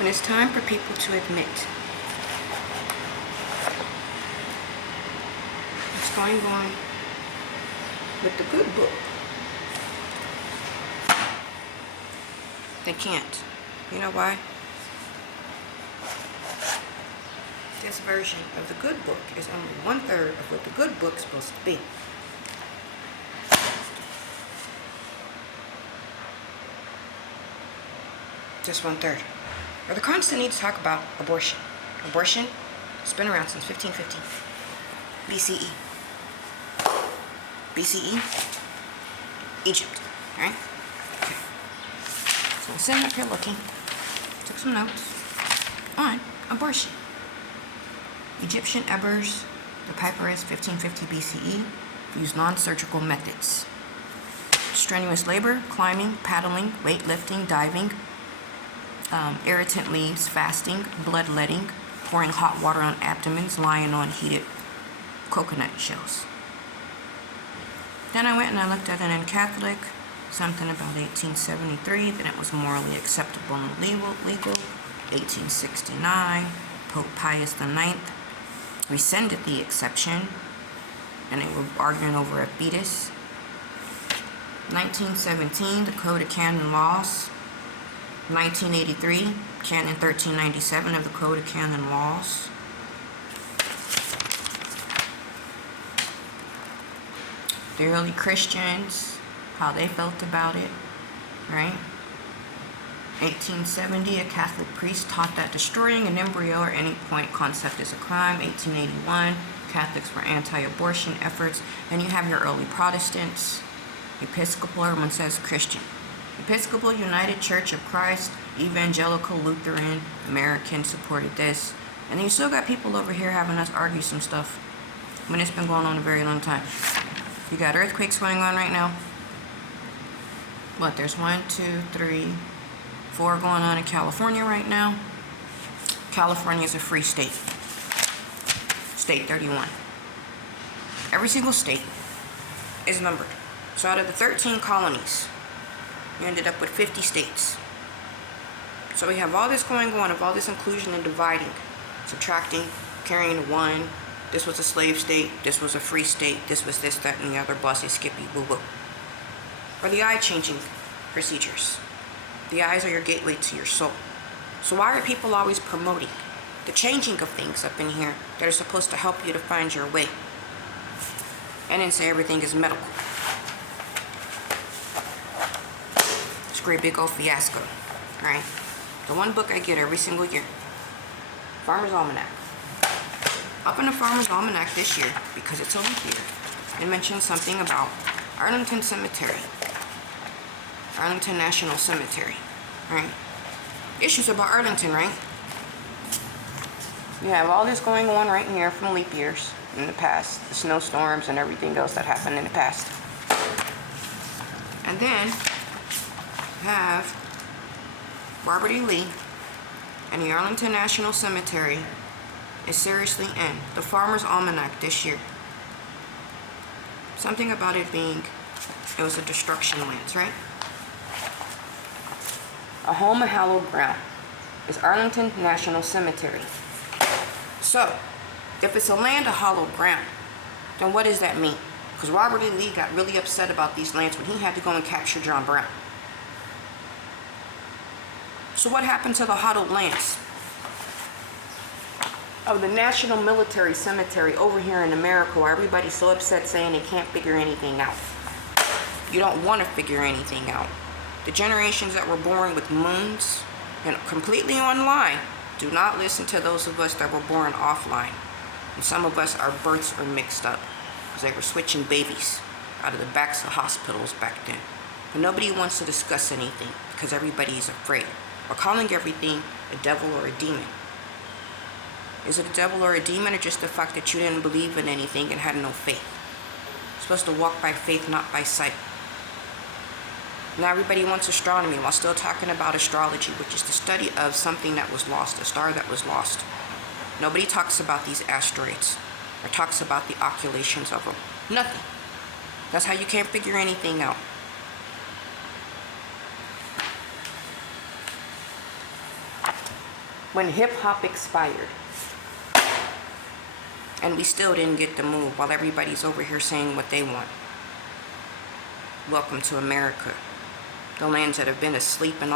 when it's time for people to admit what's going on with the good book, they can't. You know why? This version of the good book is only 1/3 of what the good book's supposed to be. Just 1/3. Or the constant need to talk about abortion. Abortion has been around since 1550 BCE. BCE, Egypt, right? Okay. So I'm sitting up here looking, took some notes on abortion. Egyptian Ebers, the papyrus 1550 BCE, used non-surgical methods. Strenuous labor, climbing, paddling, weightlifting, diving, irritant leaves, fasting, bloodletting, pouring hot water on abdomens, lying on heated coconut shells. Then I went and I looked at it in Catholic, something about 1873, that it was morally acceptable and legal. 1869, Pope Pius IX rescinded the exception, and they were arguing over a fetus. 1917, the Code of Canon Laws. 1983, Canon 1397 of the Code of Canon Laws. The early Christians, how they felt about it, right? 1870, a Catholic priest taught that destroying an embryo or any point concept is a crime. 1881, Catholics were anti-abortion efforts. Then you have your early Protestants. Episcopal, everyone says Christian. Episcopal United Church of Christ, Evangelical Lutheran, American supported this. And then you still got people over here having us argue some stuff when it's been going on a very long time. You got earthquakes going on right now. What, there's 1, 2, 3, 4 going on in California right now. California is a free state. State 31. Every single state is numbered. So out of the 13 colonies, you ended up with 50 states. So we have all this going on, of all this inclusion and dividing, subtracting, carrying one. This was a slave state, this was a free state, this was this, that, and the other, bossy, skippy, boo-boo. Or the eye-changing procedures. The eyes are your gateway to your soul. So why are people always promoting the changing of things up in here that are supposed to help you to find your way? And then say everything is medical. It's a great big old fiasco, right? The one book I get every single year, Farmer's Almanac. Up in the Farmer's Almanac this year, because it's over here, it mentions something about Arlington Cemetery. Arlington National Cemetery, right? Issues about Arlington, right? You have all this going on right here from leap years in the past, the snowstorms and everything else that happened in the past. And then you have Robert E. Lee and the Arlington National Cemetery is seriously in the Farmer's Almanac this year. Something about it being, it was a destruction lands, right? A home of hallowed ground is Arlington National Cemetery. So, if it's a land of hallowed ground, then what does that mean? Because Robert E. Lee got really upset about these lands when he had to go and capture John Brown. So what happened to the hallowed lands of the National Military Cemetery over here in America, where everybody's so upset saying they can't figure anything out? You don't want to figure anything out. The generations that were born with moons and completely online do not listen to those of us that were born offline. And some of us, our births are mixed up because they were switching babies out of the backs of hospitals back then. But nobody wants to discuss anything because everybody's afraid. We're calling everything a devil or a demon. Is it a devil or a demon, or just the fact that you didn't believe in anything and had no faith? You're supposed to walk by faith, not by sight. Now everybody wants astronomy while still talking about astrology, which is the study of something that was lost, a star that was lost. Nobody talks about these asteroids or talks about the occultations of them. Nothing. That's how you can't figure anything out. when hip-hop expired. And we still didn't get the move while everybody's over here saying what they want. Welcome to America. The lands that have been asleep and